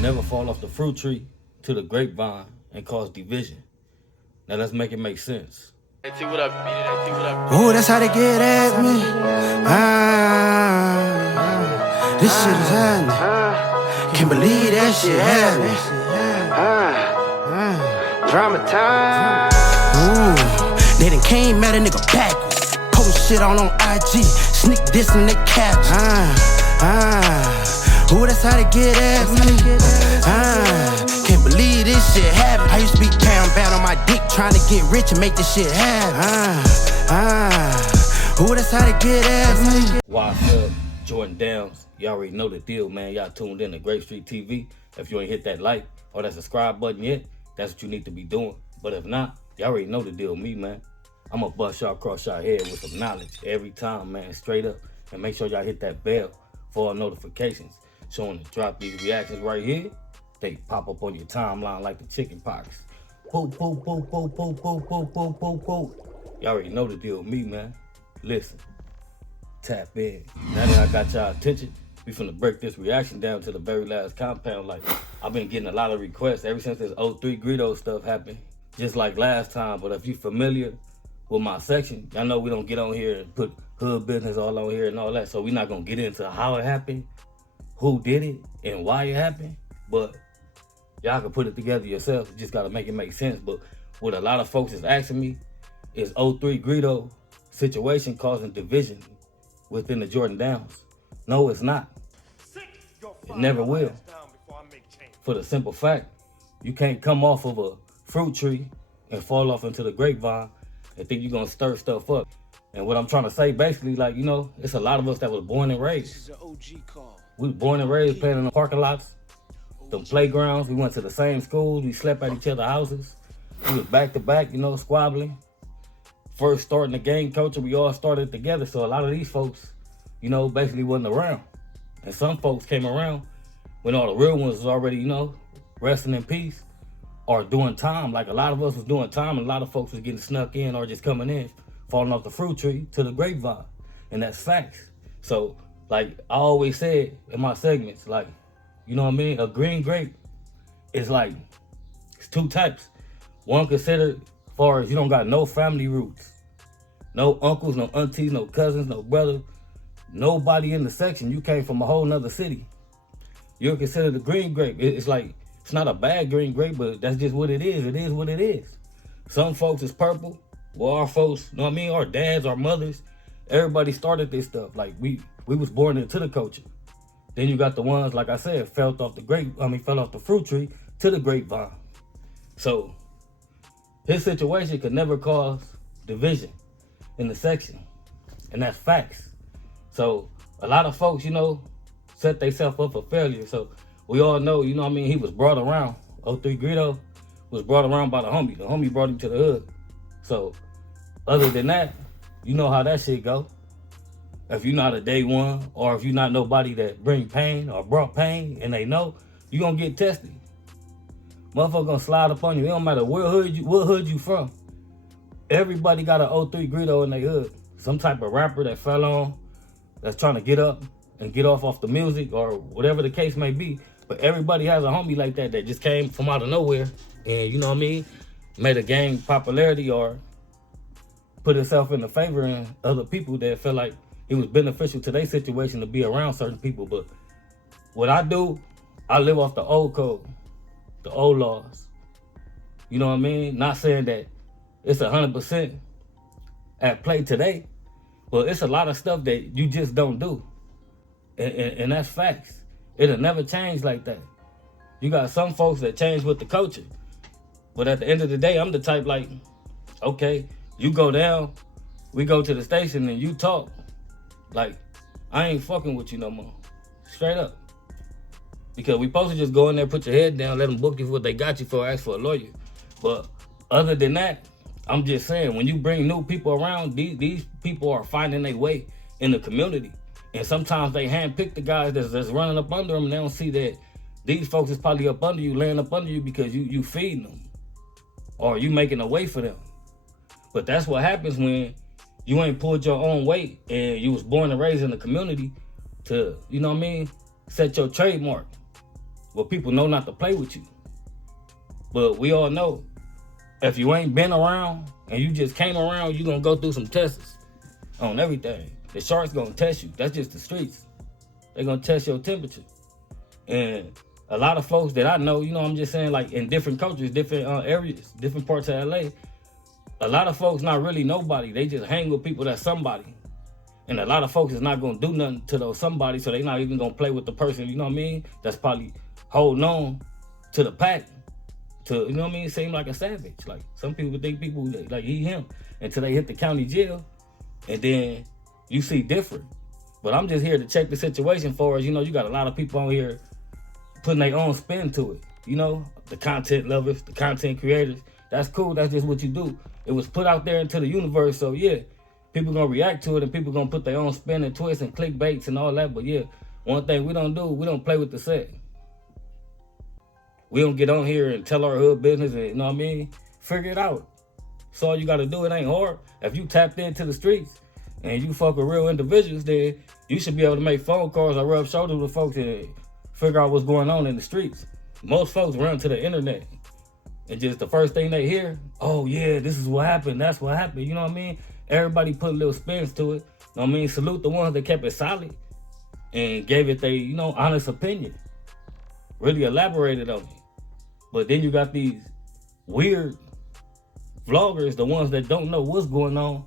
never fall off the fruit tree to the grapevine and cause division. Now let's make it make sense. Ooh, that's how they get at me. This shit is happening. Can't believe that shit happening. Drama time. Ooh, they done came at a nigga backwards. Post shit on IG. Sneak dissing they caps. Ooh, that's how they get at me. Can't believe this shit happened. I used to be down bad on my dick, trying to get rich and make this shit happen. Ooh, that's how they get at me. What's up, Jordan Downs? You already know the deal, man. Y'all tuned in to Grape Street TV. If you ain't hit that like or that subscribe button yet, that's what you need to be doing. But if not, you already know the deal with me, man. I'm gonna bust y'all across y'all head with some knowledge every time, man, straight up. And make sure y'all hit that bell for all notifications. So when I drop these reactions right here, they pop up on your timeline like the chicken pox. Boop, boop, boop, boop, boop, boop, boop, boop, boop, boop. Y'all already know the deal with me, man. Listen, tap in. Now that I got y'all attention, we finna break this reaction down to the very last compound. Like, I've been getting a lot of requests ever since this 03 Greedo stuff happened, just like last time. But if you familiar with my section, y'all know we don't get on here and put hood business all on here and all that. So we're not gonna get into how it happened, who did it, and why it happened. But y'all can put it together yourself. You just gotta make it make sense. But what a lot of folks is asking me is 03 Greedo situation causing division within the Jordan Downs. No, it's not. It never will. For the simple fact, you can't come off of a fruit tree and fall off into the grapevine and think you're gonna stir stuff up. And what I'm trying to say, basically, like, you know, it's a lot of us that was born and raised. We was born and raised playing in the parking lots, the playgrounds. We went to the same schools. We slept at each other's houses. We was back to back, you know, squabbling. First starting the gang culture, we all started together. So a lot of these folks, you know, basically wasn't around. And some folks came around when all the real ones was already, you know, resting in peace or doing time. Like a lot of us was doing time, and a lot of folks was getting snuck in or just coming in, falling off the fruit tree to the grapevine. And that's facts. So, like I always said in my segments, like, you know what I mean? A green grape is like, it's two types. One considered as far as you don't got no family roots, no uncles, no aunties, no cousins, no brother, nobody in the section. You came from a whole nother city. You're considered a green grape. It's like, it's not a bad green grape, but that's just what it is. It is what it is. Some folks is purple. Well, our folks, you know what I mean? Our dads, our mothers, everybody started this stuff. Like we was born into the culture. Then you got the ones, like I said, fell off the fruit tree to the grapevine. So his situation could never cause division in the section. And that's facts. So a lot of folks, you know, set themselves up for failure. So we all know, you know what I mean, he was brought around. 03 Greedo was brought around by the homie. The homie brought him to the hood. So other than that, you know how that shit go. If you're not a day one, or if you're not nobody that bring pain or brought pain and they know, you gonna get tested. Motherfucker gonna slide up on you. It don't matter what hood you from. Everybody got an 03 Greedo in their hood. Some type of rapper that fell on, that's trying to get up and get off the music or whatever the case may be. But everybody has a homie like that that just came from out of nowhere and, you know what I mean, made a gain popularity or put itself in the favor in other people that felt like it was beneficial to their situation to be around certain people. But what I do, I live off the old code, the old laws. You know what I mean? Not saying that it's 100% at play today, but it's a lot of stuff that you just don't do. And that's facts. It'll never change like that. You got some folks that change with the culture. But at the end of the day, I'm the type like, okay, you go down, we go to the station and you talk. Like, I ain't fucking with you no more. Straight up. Because we supposed to just go in there, put your head down, let them book you for what they got you for, ask for a lawyer. But other than that, I'm just saying, when you bring new people around, these people are finding their way in the community. And sometimes they handpick the guys that's running up under them, and they don't see that these folks is probably up under you, laying up under you because you feeding them. Or you making a way for them. But that's what happens when you ain't pulled your own weight and you was born and raised in the community to, you know what I mean, set your trademark. where people know not to play with you. But we all know, if you ain't been around and you just came around, you gonna go through some tests on everything. The sharks gonna test you. That's just the streets. They gonna test your temperature. And a lot of folks that I know, you know, I'm just saying, like in different cultures, different areas, different parts of LA, a lot of folks not really nobody. They just hang with people that's somebody. And a lot of folks is not gonna do nothing to those somebody, so they not even gonna play with the person, you know what I mean, that's probably holding on to the pack. To, you know what I mean, seem like a savage. Like some people think people like he him until they hit the county jail, and then you see different. But I'm just here to check the situation for us. You know, you got a lot of people on here putting their own spin to it. You know, the content lovers, the content creators. That's cool. That's just what you do. It was put out there into the universe. So yeah, people gonna react to it, and people gonna put their own spin and twist and clickbaits and all that. But yeah, one thing we don't do, we don't play with the set. We don't get on here and tell our hood business and, you know what I mean? Figure it out. So all you gotta do, it ain't hard. If you tapped into the streets and you fuck with real individuals, then you should be able to make phone calls or rub shoulders with folks and figure out what's going on in the streets. Most folks run to the internet and just the first thing they hear, oh yeah, this is what happened, that's what happened, you know what I mean? Everybody put little spins to it, you know what I mean? Salute the ones that kept it solid and gave it their, you know, honest opinion. Really elaborated on it. But then you got these weird vloggers, the ones that don't know what's going on,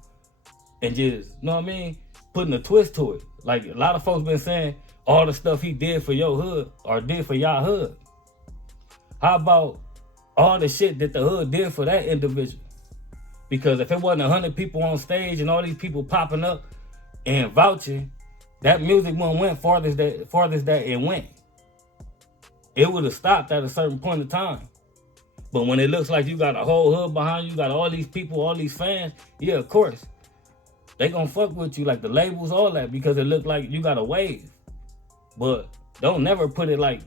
and just, you know what I mean, putting a twist to it. Like a lot of folks been saying all the stuff he did for your hood or did for y'all hood. How about all the shit that the hood did for that individual? Because if it wasn't 100 people on stage and all these people popping up and vouching, that music went farthest that it went. It would have stopped at a certain point in time. But when it looks like you got a whole hood behind you, got all these people, all these fans, yeah, of course. They gonna fuck with you, like the labels, all that, because it looked like you got a wave. But don't never put it like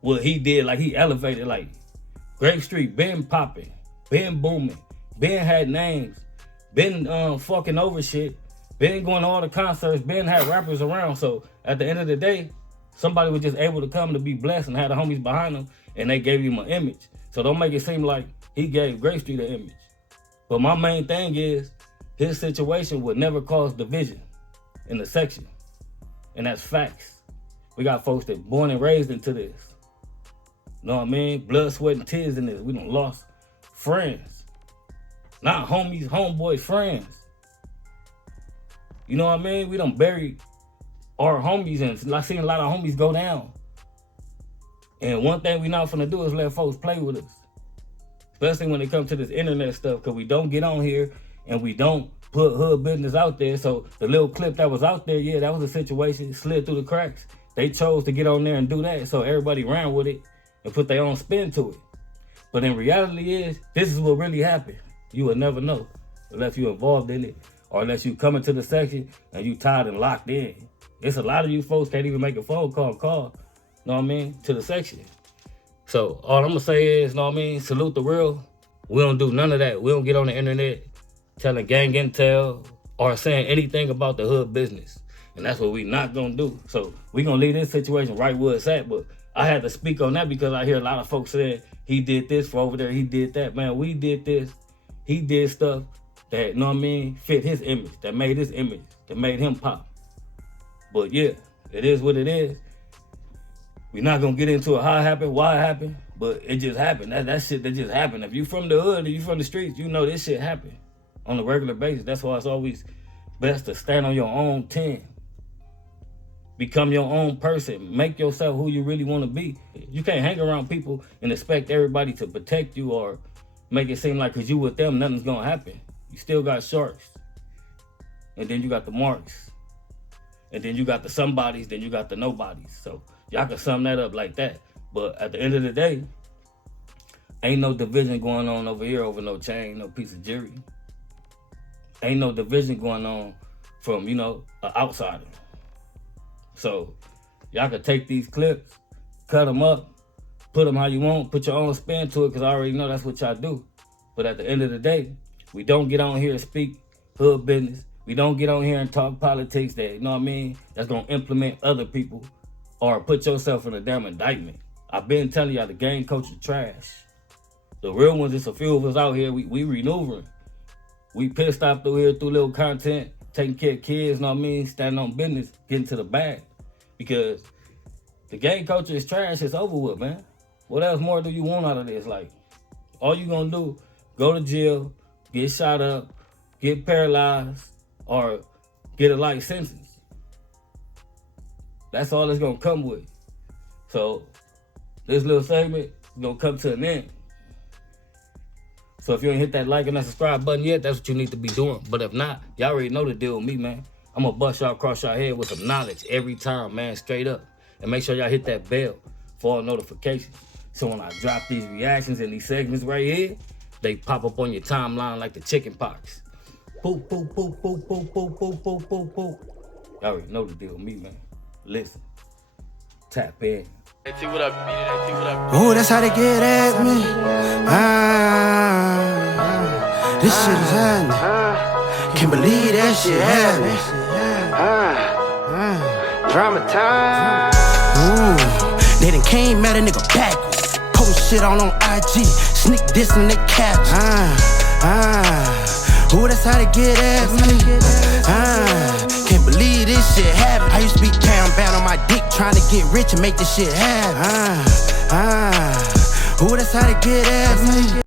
what he did, like he elevated, like Grape Street been popping, been booming, been had names, been fucking over shit, been going to all the concerts, been had rappers around. So at the end of the day, somebody was just able to come to be blessed and had the homies behind him, and they gave him an image. So don't make it seem like he gave Grape Street an image. But my main thing is, his situation would never cause division in the section. And that's facts. We got folks that born and raised into this. Know what I mean? Blood, sweat, and tears in this. We done lost friends. Not homies, homeboys, friends. You know what I mean? We done buried our homies, and I've seen a lot of homies go down. And one thing we not finna do is let folks play with us. Especially when it comes to this internet stuff, because we don't get on here and we don't put hood business out there. So the little clip that was out there, yeah, that was a situation. It slid through the cracks. They chose to get on there and do that, so everybody ran with it and put their own spin to it. But in reality is, this is what really happened. You will never know unless you're involved in it, or unless you come into the section and you tied and locked in. It's a lot of you folks can't even make a phone call, know what I mean, to the section. So all I'm gonna say is, know what I mean, salute the real. We don't do none of that. We don't get on the internet telling gang intel or saying anything about the hood business. And that's what we not gonna do. So we gonna leave this situation right where it's at. But I had to speak on that because I hear a lot of folks saying he did this for over there, he did that. Man, we did this. He did stuff that, know what I mean, fit his image, that made his image, that made him pop. But yeah, it is what it is. We're not gonna get into it, how it happened, why it happened, but it just happened. That shit that just happened. If you from the hood or you from the streets, you know this shit happened on a regular basis. That's why it's always best to stand on your own 10. Become your own person. Make yourself who you really want to be. You can't hang around people and expect everybody to protect you or make it seem like because you with them, nothing's gonna happen. You still got sharks. And then you got the marks. And then you got the somebodies, then you got the nobodies. So y'all can sum that up like that. But at the end of the day, ain't no division going on over here over no chain, no piece of jewelry. Ain't no division going on from, you know, an outsider. So y'all can take these clips, cut them up, put them how you want, put your own spin to it, because I already know that's what y'all do. But at the end of the day, we don't get on here and speak hood business. We don't get on here and talk politics that, you know what I mean, that's going to implement other people or put yourself in a damn indictment. I've been telling y'all the game coach is trash. The real ones, it's a few of us out here, we maneuvering. We pissed off through here, through little content, taking care of kids, know what I mean, standing on business, getting to the bag. Because the game coach is trash, it's over with, man. What else more do you want out of this? Like, all you gonna do, go to jail, get shot up, get paralyzed, or get a life sentence. That's all it's gonna come with. So, this little segment is gonna come to an end. So if you ain't hit that like and that subscribe button yet, that's what you need to be doing. But if not, y'all already know the deal with me, man. I'm gonna bust y'all across y'all head with some knowledge every time, man, straight up. And make sure y'all hit that bell for all notifications. So when I drop these reactions and these segments right here, they pop up on your timeline like the chicken pox. Boop, boop, boop, boop, boop, boop, boop, boop, boop, boop. Y'all already know the deal with me, man. Listen. Tap in. Oh, that's how they get at me. This shit is happening. Can't believe that shit happening. Drama time. Ooh, they done came at a nigga backwards. Post shit on IG. Sneak dissing they caps. Ooh, that's how they get at me. Can't believe this shit happened. I used to be down bad on my dick, trying to get rich and make this shit happen. Ooh, that's how they get at me.